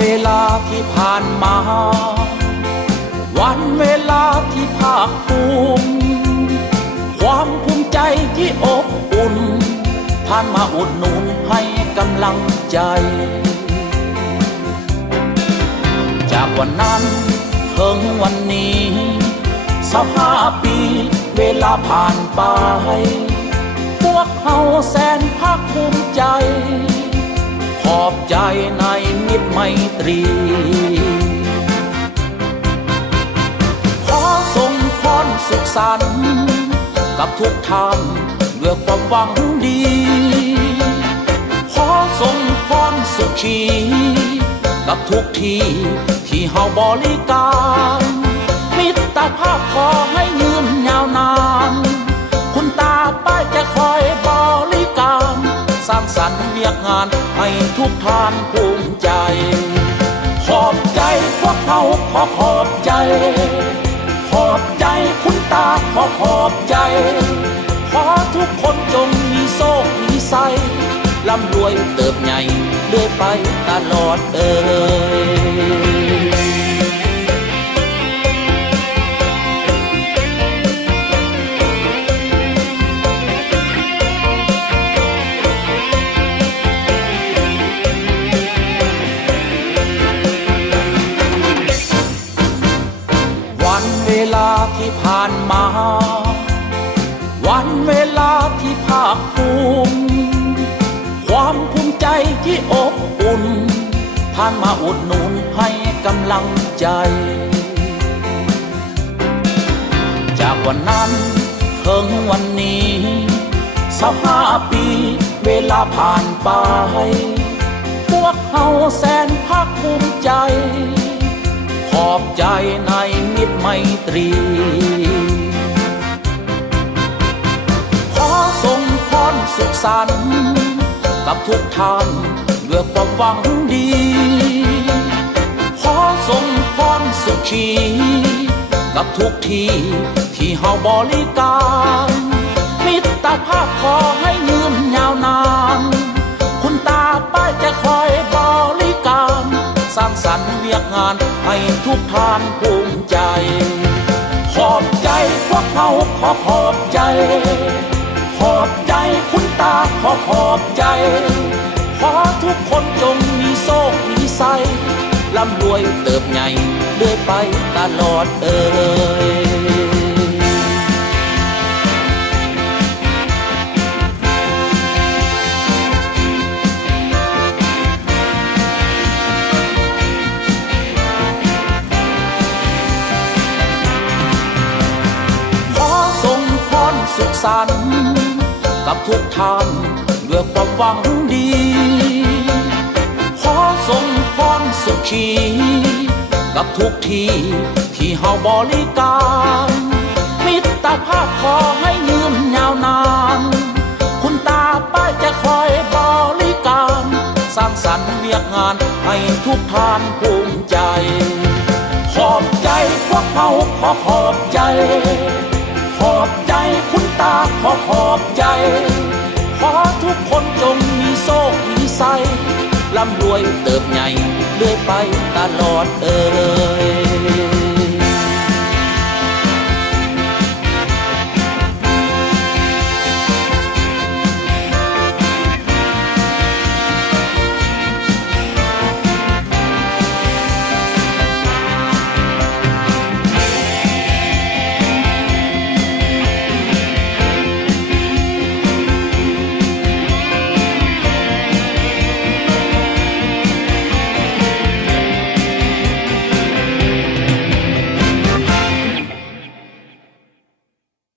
เวลาที่ผ่านมา วันเวลาที่ภาคภูมิความภูมิใจที่อบอุ่นผ่านมาอุดหนุนให้กำลังใจจากวันนั้นถึงวันนี้15 ปีเวลาผ่านไปพวกเขาแสนภาคภูมิใจขอบใจในมิตรไมตรีขอส่งพรสุขสันต์กับทุกท่านด้วยความหวังดีขอส่งพรสุขีกับทุกที่ที่เฮาบริการมิตรภาพขอให้ยืนยาวนานคุณตาป้ายจะคอยบริการสร้างสรรค์เรียกงานให้ทุกท่านภูมิใจขอบใจพวกเขาขอบใจขอบใจคุณตาขอบใจขอทุกคนจงมีโชคมีไสร่ำรวยเติบใหญ่เรื่อยไปตลอดวันเวลาที่ผ่านมาวันเวลาที่ภาคภูมิความภูมิใจที่อบอุ่นผ่านมาอุดหนุนให้กำลังใจจากวันนั้นถึงวันนี้15 ปีเวลาผ่านไปพวกเขาแสนภาคภูมิใจขอบใจในมิตรไมตรีขอส่งพรสุขสันต์กับทุกท่านด้วยความหวังดีขอส่งพรสุขีกับทุกที่ที่เฮาบริการมิตรภาพขอให้ยืนยาวนานคุณตาป้ายจะคอยบริการสร้างสรรค์เรียกงานให้ทุกท่านภูมิใจขอบใจพวกเขาขอบใจขอบใจคุณตาขอบใจขอทุกคนจงมีโชคมีไสร่ำรวยเติบใหญ่เรื่อยไปตลอดขอส่งพรสุขสันต์กับทุกท่านด้วยความหวังดีขอส่งพรสุขีกับทุกที่ที่เฮาบริการมิตรภาพขอให้ยืนยาวนานคุณตาป้ายจะคอยบริการสร้างสรรค์เรียกงานให้ทุกท่านภูมิใจขอบใจพวกเขาขอบใจขอบใจคุณตาขอบใจขอทุกคนจงมีโชคมีไสร่ำรวยเติบใหญ่เรื่อยไปตลอด